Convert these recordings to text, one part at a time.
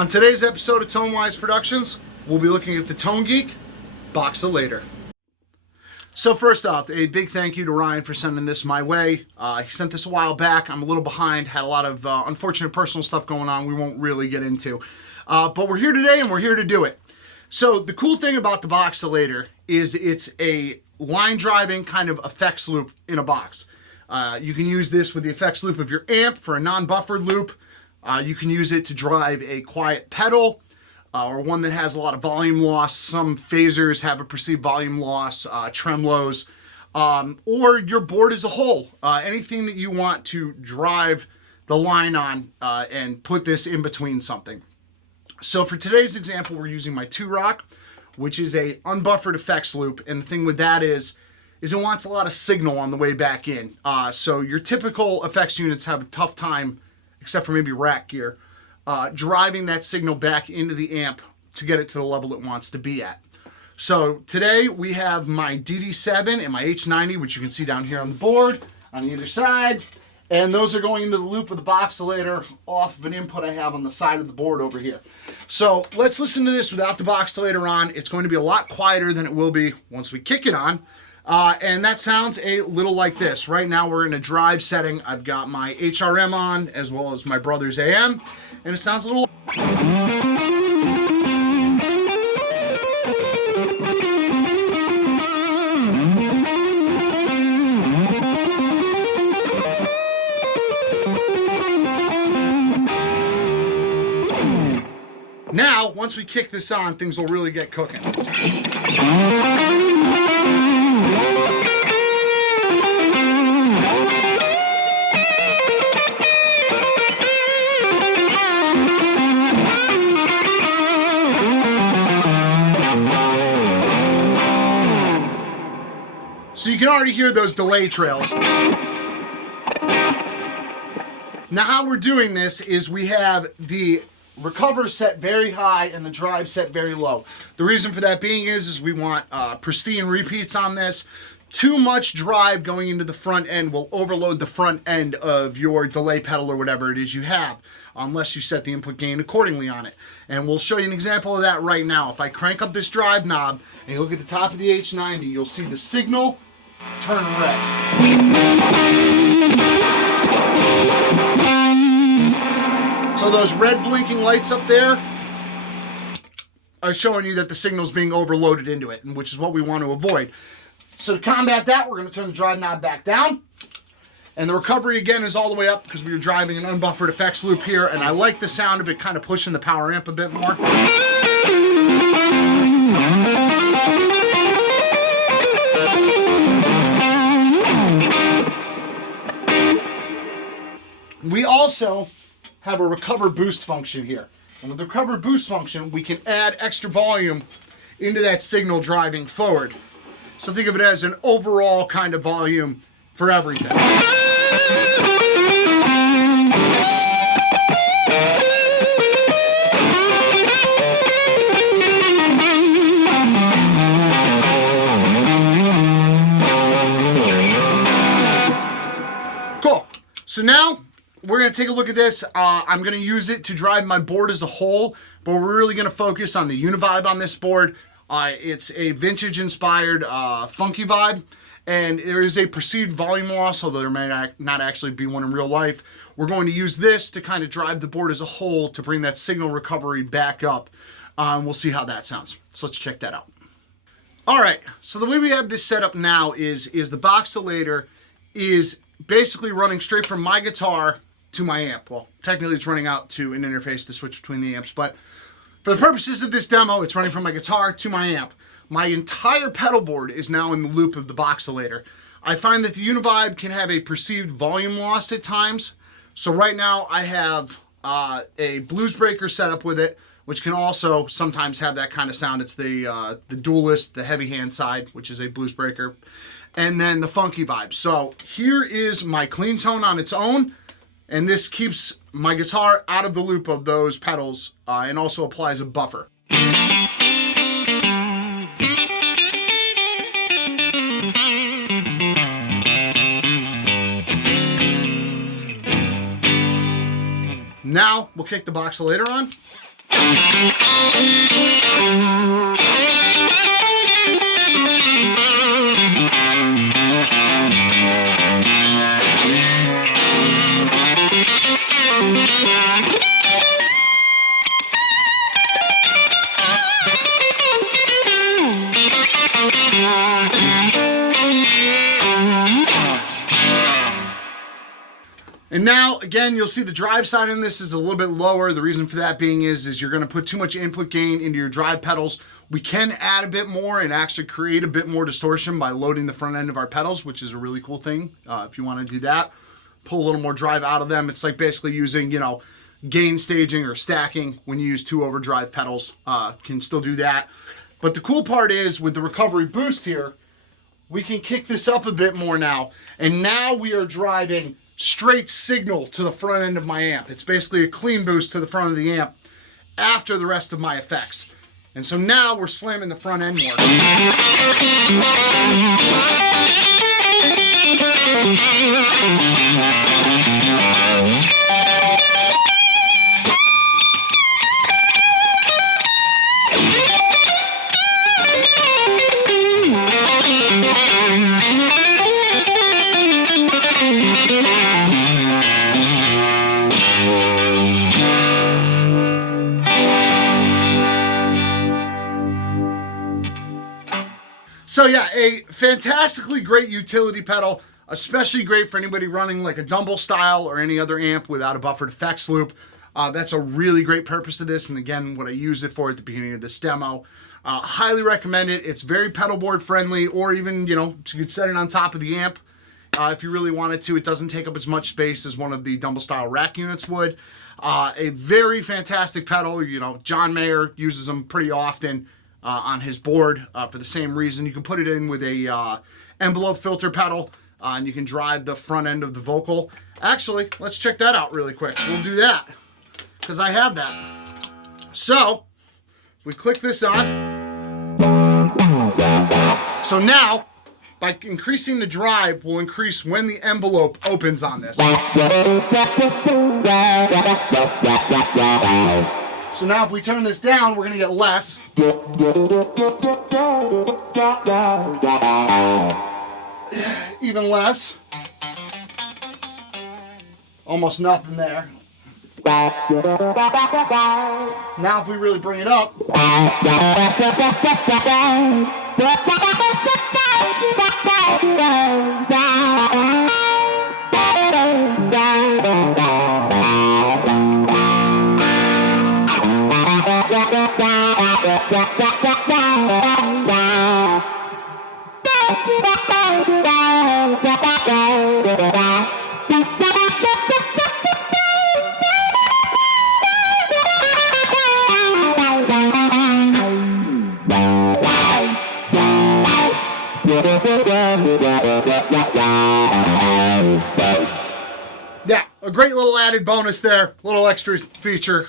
On today's episode of Tone Productions, we'll be looking at the Tone Geek box-a-lator. So first off, a big thank you to Ryan for sending this my way. He sent this a while back. I'm a little behind, had a lot of unfortunate personal stuff going on we won't really get into. But we're here today and we're here to do it. So the cool thing about the box-a-lator is it's a line driving kind of effects loop in a box. You can use this with the effects loop of your amp for a non-buffered loop. You can use it to drive a quiet pedal or one that has a lot of volume loss. Some phasers have a perceived volume loss, tremolos, or your board as a whole. Anything that you want to drive the line on and put this in between something. So for today's example, we're using my 2-rock, which is a unbuffered effects loop. And the thing with that is it wants a lot of signal on the way back in. So your typical effects units have a tough time, except for maybe rack gear, driving that signal back into the amp to get it to the level it wants to be at. So today we have my DD7 and my H90, which you can see down here on the board on either side. And those are going into the loop of the box-a-lator off of an input I have on the side of the board over here. So let's listen to this without the box-a-lator on. It's going to be a lot quieter than it will be once we kick it on. And that sounds a little like this. Right now we're in a drive setting. I've got my HRM on as well as my brother's AM. And it sounds a little... Now, once we kick this on, things will really get cooking. So you can already hear those delay trails. Now how we're doing this is we have the recover set very high and the drive set very low. The reason for that being is we want pristine repeats on this. Too much drive going into the front end will overload the front end of your delay pedal or whatever it is you have, unless you set the input gain accordingly on it. And we'll show you an example of that right now. If I crank up this drive knob and you look at the top of the H90, you'll see the signal turn red. So those red blinking lights up there are showing you that the signal's being overloaded into it, and which is what we want to avoid. So to combat that, we're going to turn the drive knob back down. And the recovery again is all the way up because we were driving an unbuffered effects loop here, and I like the sound of it kind of pushing the power amp a bit more. We also have a recover boost function here. And with the recover boost function, we can add extra volume into that signal driving forward. So think of it as an overall kind of volume for everything. Cool. So now we're going to take a look at this. I'm going to use it to drive my board as a whole, but we're really going to focus on the Univibe on this board. It's a vintage-inspired funky vibe, and there is a perceived volume loss, although there may not actually be one in real life. We're going to use this to kind of drive the board as a whole to bring that signal recovery back up. We'll see how that sounds. So let's check that out. All right, so the way we have this set up now is the box-a-lator is basically running straight from my guitar to my amp. Well, technically it's running out to an interface to switch between the amps, but for the purposes of this demo, it's running from my guitar to my amp. My entire pedal board is now in the loop of the box-a-lator. I find that the Univibe can have a perceived volume loss at times. So right now I have a blues breaker set up with it, which can also sometimes have that kind of sound. It's the dualist, the heavy hand side, which is a blues breaker, and then the funky vibe. So here is my clean tone on its own. And this keeps my guitar out of the loop of those pedals and also applies a buffer. Now we'll kick the box-a-lator on. And now, again, you'll see the drive side in this is a little bit lower. The reason for that being is you're going to put too much input gain into your drive pedals. We can add a bit more and actually create a bit more distortion by loading the front end of our pedals, which is a really cool thing if you want to do that. Pull a little more drive out of them. It's like basically using, gain staging or stacking when you use 2 overdrive pedals. Can still do that. But the cool part is with the recovery boost here, we can kick this up a bit more now. And now we are driving straight signal to the front end of my amp. It's basically a clean boost to the front of the amp after the rest of my effects. And so now we're slamming the front end more. So yeah, a fantastically great utility pedal, especially great for anybody running like a dumble style or any other amp without a buffered effects loop. That's a really great purpose of this, and again, what I use it for at the beginning of this demo. Highly recommend it. It's very pedal board friendly, or even, you could set it on top of the amp if you really wanted to. It doesn't take up as much space as one of the dumble style rack units would. A very fantastic pedal. John Mayer uses them pretty often on his board for the same reason. You can put it in with a envelope filter pedal, and you can drive the front end of the vocal. Actually, let's check that out really quick. We'll do that because I have that. So we click this on. So now, by increasing the drive, we'll increase when the envelope opens on this. So now if we turn this down, we're going to get less. Even less. Almost nothing there. Now if we really bring it up. Yeah, a great little added bonus there, little extra feature.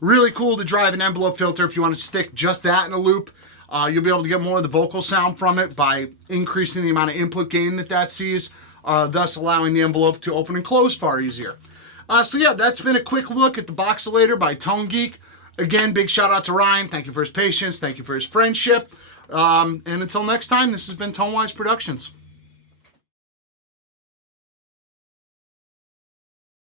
Really cool to drive an envelope filter if you want to stick just that in a loop. You'll be able to get more of the vocal sound from it by increasing the amount of input gain that sees, thus allowing the envelope to open and close far easier. So yeah, that's been a quick look at the box-a-lator by Tone Geek. Again, big shout out to Ryan. Thank you for his patience. Thank you for his friendship. And until next time, this has been Tone Productions.